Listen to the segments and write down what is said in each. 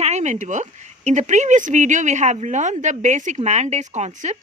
time and work. In the previous video, we have learned the basic man days concept.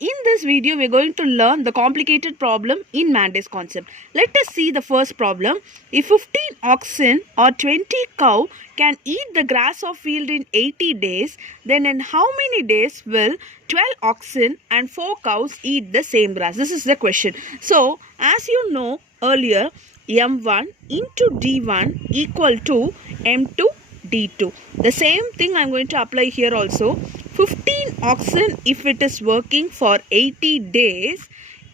In this video, we are going to learn the complicated problem in man days concept. Let us see the first problem. If 15 oxen or 20 cow can eat the grass of field in 80 days, then in how many days will 12 oxen and 4 cows eat the same grass? This is the question. So, as you know earlier, M1 into D1 equal to M2 D2. The same thing I am going to apply here also. 15 oxen, if it is working for 80 days,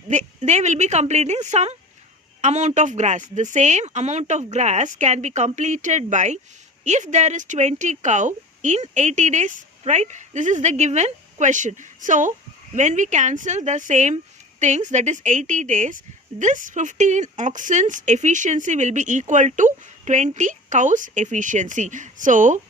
they will be completing some amount of grass. The same amount of grass can be completed by if there is 20 cow in 80 days, right? This is the given question. So, when we cancel the same things, that is 80 days, this 15 oxen's efficiency will be equal to 20 cows efficiency. So,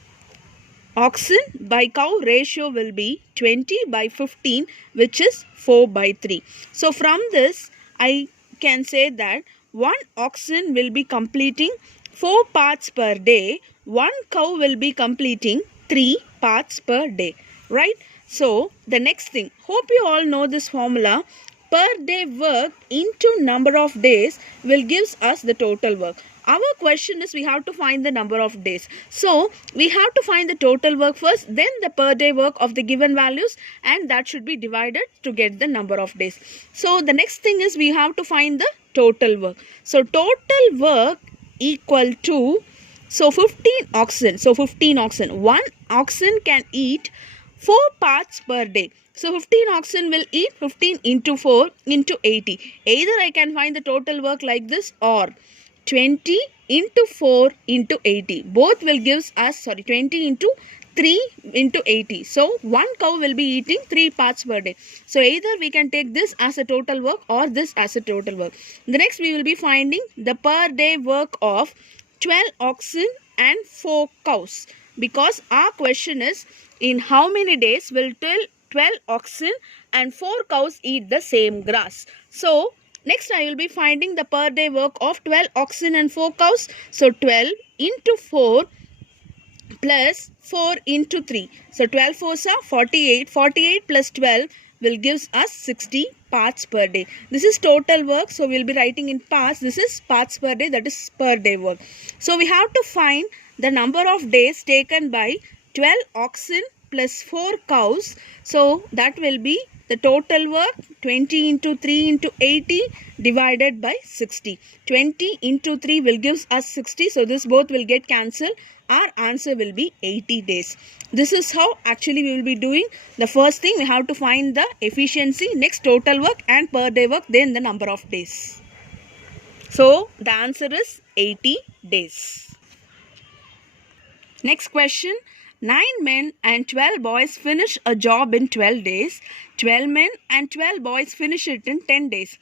oxen by cow ratio will be 20 by 15, which is 4 by 3. So, from this, I can say that one oxen will be completing 4 parts per day. One cow will be completing 3 parts per day, right? So, the next thing, hope you all know this formula. Per day work into number of days will gives us the total work. Our question is we have to find the number of days. So, we have to find the total work first, then the per day work of the given values, and that should be divided to get the number of days. So, the next thing is we have to find the total work. So, total work equal to, so 15 oxen. So, 15 oxen. One oxen can eat 4 parts per day. So, 15 oxen will eat 15 into 4 into 80. Either I can find the total work like this or 20 into 4 into 80. Both will give us, 20 into 3 into 80. So, one cow will be eating 3 parts per day. So, either we can take this as a total work or this as a total work. The next we will be finding the per day work of 12 oxen and 4 cows. Because our question is in how many days will 12 oxen and 4 cows eat the same grass. So, next I will be finding the per day work of 12 oxen and 4 cows. So, 12 into 4 plus 4 into 3. So, 12 4s are 48. 48 plus 12 will give us 60 parts per day. This is total work. So, we will be writing in parts. This is parts per day, that is per day work. So, we have to find the number of days taken by 12 oxen plus 4 cows. So, that will be the total work 20 into 3 into 80 divided by 60. 20 into 3 will give us 60. So, this both will get cancelled. Our answer will be 80 days. This is how actually we will be doing. The first thing we have to find the efficiency, next total work and per day work, then the number of days. So, the answer is 80 days. Next question. 9 men and 12 boys finish a job in 12 days. 12 men and 12 boys finish it in 10 days.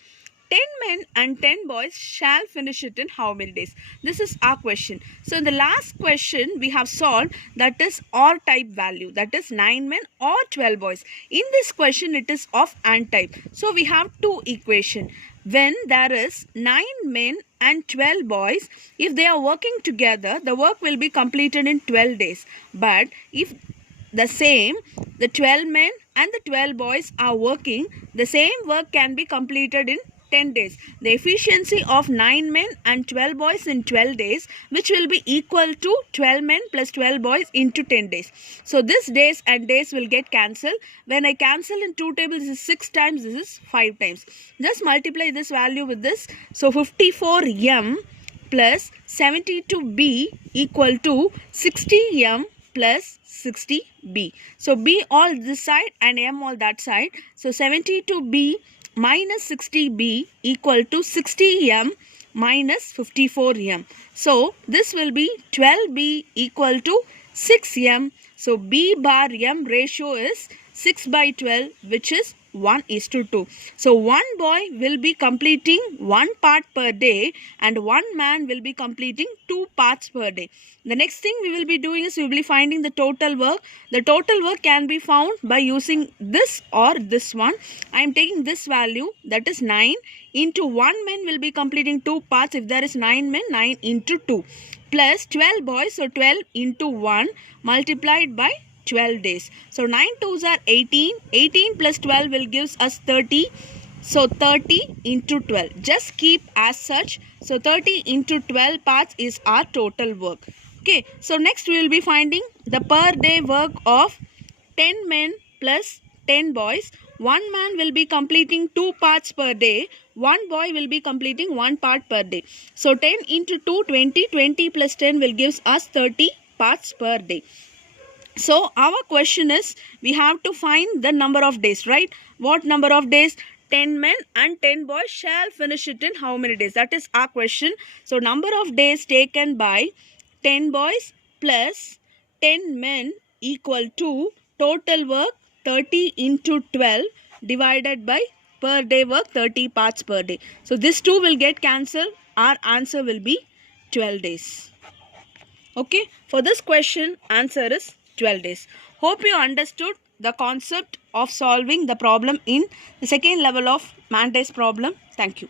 10 men and 10 boys shall finish it in how many days? This is our question. So, in the last question we have solved, that is OR type value, that is 9 men or 12 boys. In this question it is of AND type. So, we have two equations. When there is 9 men and 12 boys, if they are working together, the work will be completed in 12 days. But if the 12 men and the 12 boys are working, the same work can be completed in 10 days. The efficiency of 9 men and 12 boys in 12 days, which will be equal to 12 men plus 12 boys into 10 days. So, this days and days will get cancelled. When I cancel in 2 tables, this is 6 times, this is 5 times. Just multiply this value with this. So, 54m plus 72b equal to 60m plus 60b. So, b all this side and m all that side. So, 72b minus 60b equal to 60m minus 54m. So, this will be 12b equal to 6m. So, b bar m ratio is 6 by 12, which is 1:2. So, one boy will be completing 1 part per day and one man will be completing 2 parts per day. The next thing we will be doing is we will be finding the total work. The total work can be found by using this or this one. I am taking this value, that is 9 into 1 man will be completing 2 parts. If there is 9 men, 9 into 2 plus 12 boys, so 12 into 1 multiplied by 12 days. So 9 2s are 18, 18 plus 12 will gives us 30. So 30 into 12, just keep as such. So 30 into 12 parts is our total work. Okay, so next we will be finding the per day work of 10 men plus 10 boys. One man will be completing 2 parts per day. One boy will be completing 1 part per day. So 10 into 2, 20. 20 plus 10 will gives us 30 parts per day. So our question is, we have to find the number of days, right? What number of days? 10 men and 10 boys shall finish it in how many days? That is our question. So number of days taken by 10 boys plus 10 men equal to total work 30 into 12 divided by per day work 30 parts per day. So this 2 will get cancelled. Our answer will be 12 days. Okay, for this question answer is 12 days. Hope you understood the concept of solving the problem in the second level of man days problem. Thank you.